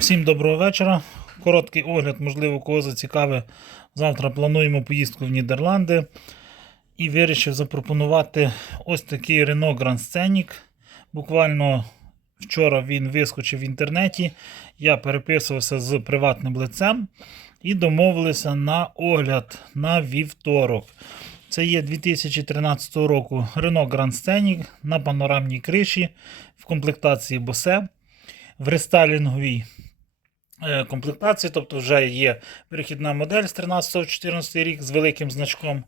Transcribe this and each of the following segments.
Всім доброго вечора. Короткий огляд, можливо, кого зацікавить. Завтра плануємо поїздку в Нідерланди. І вирішив запропонувати ось такий Renault Grand Scenic. Буквально вчора він вискочив в інтернеті. Я переписувався з приватним лицем і домовилися на огляд на вівторок. Це є 2013 року Renault Grand Scenic на панорамній криші в комплектації Bose в рестайлінговій комплектації, тобто вже є перехідна модель з 13 14 рік з великим значком.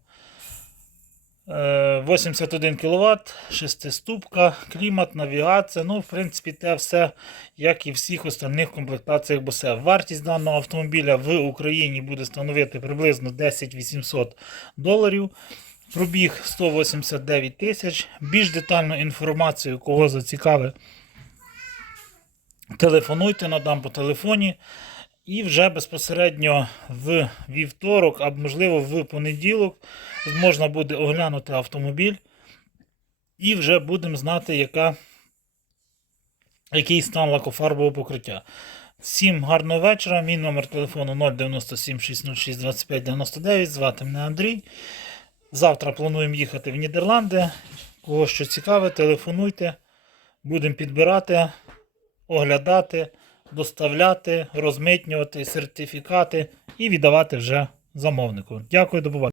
Е, 81 кВт, шестиступка, клімат, навігація. Ну, в принципі, те все, як і всіх остальних комплектаціях Bose. Вартість даного автомобіля в Україні буде становити приблизно 10 800 доларів. Пробіг 189 тисяч. Більш детальну інформацію, кого зацікавить, телефонуйте, надам по телефоні. І вже безпосередньо в вівторок, або можливо в понеділок, можна буде оглянути автомобіль. І вже будемо знати, яка, який стан лакофарбового покриття. Всім гарного вечора. Мій номер телефону 097 606 25 99. Звати мене Андрій. Завтра плануємо їхати в Нідерланди. Кого що цікаве, телефонуйте. Будемо підбирати, оглядати, доставляти, розмитнювати сертифікати і віддавати вже замовнику. Дякую, до побачення.